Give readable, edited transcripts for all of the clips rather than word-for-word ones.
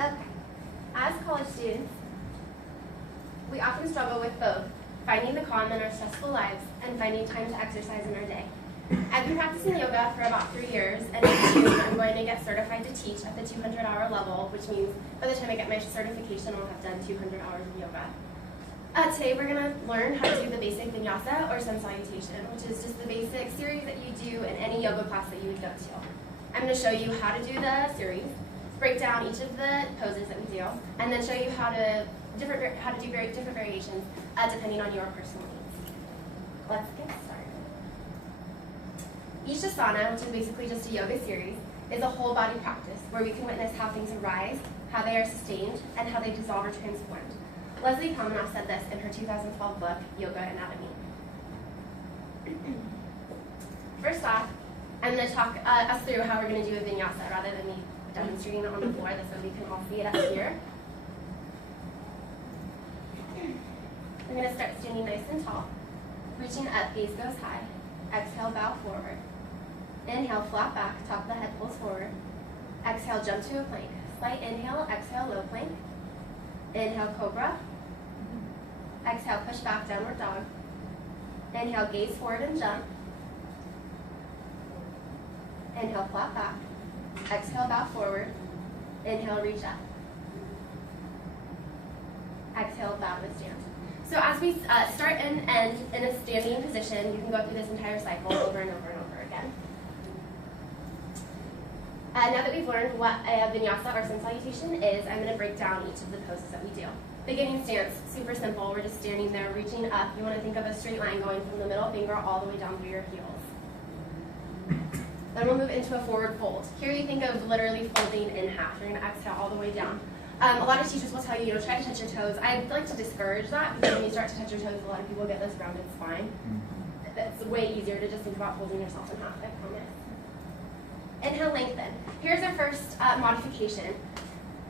Okay. As college students, we often struggle with both finding the calm in our stressful lives and finding time to exercise in our day. I've been practicing yoga for about 3 years, and in June I'm going to get certified to teach at the 200-hour level, which means by the time I get my certification, I'll have done 200 hours of yoga. Today we're going to learn how to do the basic vinyasa or sun salutation, which is just the basic series that you do in any yoga class that you would go to. I'm going to show you how to do the series, break down each of the poses that we do, and then show you how to do very different variations depending on your personal needs. Let's get started. Each asana, which is basically just a yoga series, is a whole body practice where we can witness how things arise, how they are sustained, and how they dissolve or transformed. Leslie Kaminoff said this in her 2012 book, Yoga Anatomy. First off, I'm going to talk us through how we're going to do a vinyasa rather than me demonstrating it on the floor. This way we can all see it up here. I'm going to start standing nice and tall. Reaching up, gaze goes high. Exhale, bow forward. Inhale, flat back, top of the head pulls forward. Exhale, jump to a plank. Slight inhale, exhale, low plank. Inhale, cobra. Exhale, push back, downward dog. Inhale, gaze forward and jump. Inhale, flat back. Exhale, bow forward. Inhale, reach up. Exhale, bow to stand. So as we start and end in a standing position, you can go through this entire cycle over and over and over again. Now that we've learned what a vinyasa or sun salutation is, I'm going to break down each of the poses that we do. Beginning stance, super simple. We're just standing there, reaching up. You want to think of a straight line going from the middle finger all the way down through your heels. Then we'll move into a forward fold. Here you think of literally folding in half. You're going to exhale all the way down. A lot of teachers will tell you, try to touch your toes. I'd like to discourage that because when you start to touch your toes, a lot of people get this rounded spine. That's way easier to just think about folding yourself in half, I promise. Inhale, lengthen. Here's our first modification.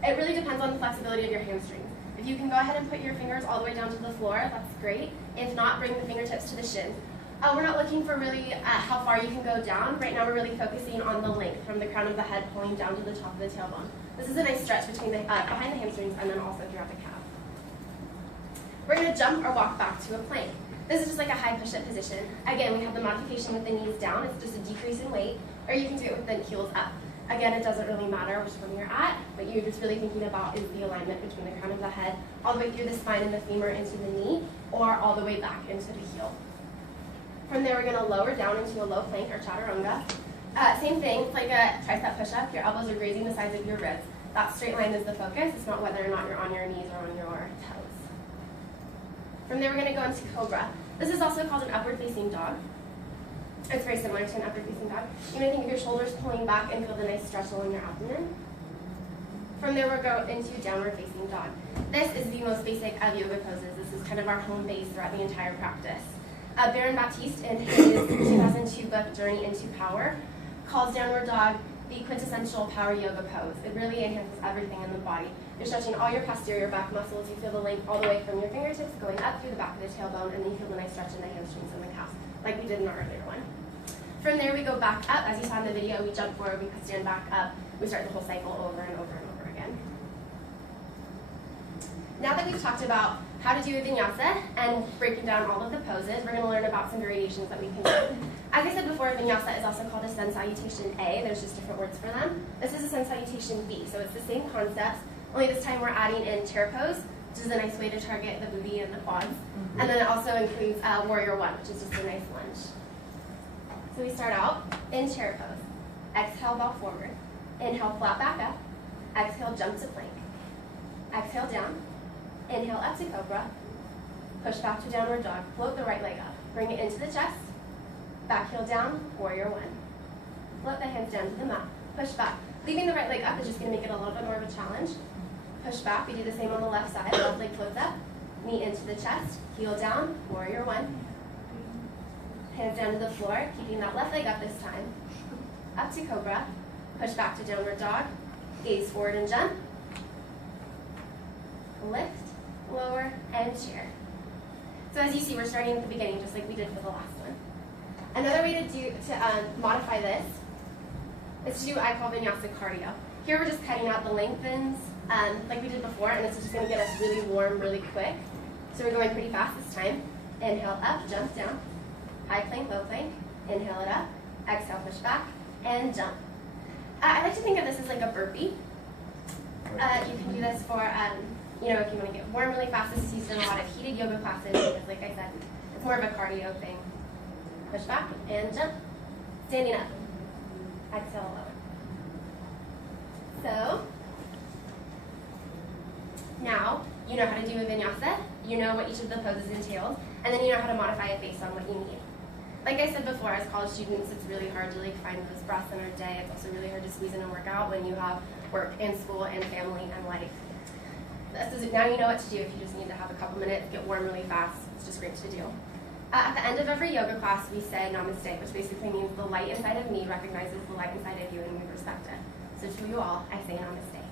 It really depends on the flexibility of your hamstrings. If you can go ahead and put your fingers all the way down to the floor, that's great. If not, bring the fingertips to the shins. We're not looking for really how far you can go down. Right now we're really focusing on the length from the crown of the head pulling down to the top of the tailbone. This is a nice stretch between the, behind the hamstrings and then also throughout the calf. We're going to jump or walk back to a plank. This is just like a high push-up position. Again, we have the modification with the knees down. It's just a decrease in weight, or you can do it with the heels up. Again, it doesn't really matter which one you're at, but you're just really thinking about is the alignment between the crown of the head all the way through the spine and the femur into the knee, or all the way back into the heel. From there, we're going to lower down into a low plank or chaturanga. Same thing, it's like a tricep push-up. Your elbows are grazing the sides of your ribs. That straight line is the focus. It's not whether or not you're on your knees or on your toes. From there, we're going to go into cobra. This is also called an upward-facing dog. It's very similar to an upward-facing dog. You're going to think of your shoulders pulling back and feel the nice stretch along your abdomen. From there, we'll go into downward-facing dog. This is the most basic of yoga poses. This is kind of our home base throughout the entire practice. Baron Baptiste, in his 2002 book, Journey into Power, calls downward dog the quintessential power yoga pose. It really enhances everything in the body. You're stretching all your posterior back muscles. You feel the length all the way from your fingertips going up through the back of the tailbone, and then you feel the nice stretch in the hamstrings and the calves, like we did in our earlier one. From there, we go back up. As you saw in the video, we jump forward, we stand back up. We start the whole cycle over and over and over again. Now that we've talked about how to do a vinyasa and breaking down all of the poses, we're going to learn about some variations that we can do. As I said before, vinyasa is also called a sun salutation A. There's just different words for them. This is a sun salutation B, so it's the same concept, only this time we're adding in chair pose, which is a nice way to target the booty and the quads. And then it also includes warrior one, which is just a nice lunge. So we start out in chair pose. Exhale, bow forward. Inhale, flat back up. Exhale, jump to plank. Exhale, down. Inhale, up to cobra. Push back to downward dog. Float the right leg up. Bring it into the chest. Back heel down, warrior one. Float the hands down to the mat. Push back. Leaving the right leg up is just going to make it a little bit more of a challenge. Push back. We do the same on the left side. Left leg floats up. Knee into the chest. Heel down, warrior one. Hands down to the floor, keeping that left leg up this time. Up to cobra. Push back to downward dog. Gaze forward and jump. Lift, lower, and chair. So as you see, we're starting at the beginning, just like we did for the last one. Another way to modify this is to do what I call vinyasa cardio. Here we're just cutting out the lengthens like we did before, and this is just going to get us really warm really quick. So we're going pretty fast this time. Inhale up, jump down. High plank, low plank. Inhale it up. Exhale, push back, and jump. I like to think of this as like a burpee. You can do this for, if you want to get warm really fast. This is used in a lot of heated yoga classes because, like I said, it's more of a cardio thing. Push back and jump. Standing up. Exhale, lower. So, now you know how to do a vinyasa, you know what each of the poses entails, and then you know how to modify it based on what you need. Like I said before, as college students, it's really hard to find those breaths in our day. It's also really hard to squeeze in a workout when you have work and school and family and life. Now you know what to do if you just need to have a couple minutes, get warm really fast. It's just great to do. At the end of every yoga class, we say namaste, which basically means the light inside of me recognizes the light inside of you and we respect it. So to you all, I say namaste.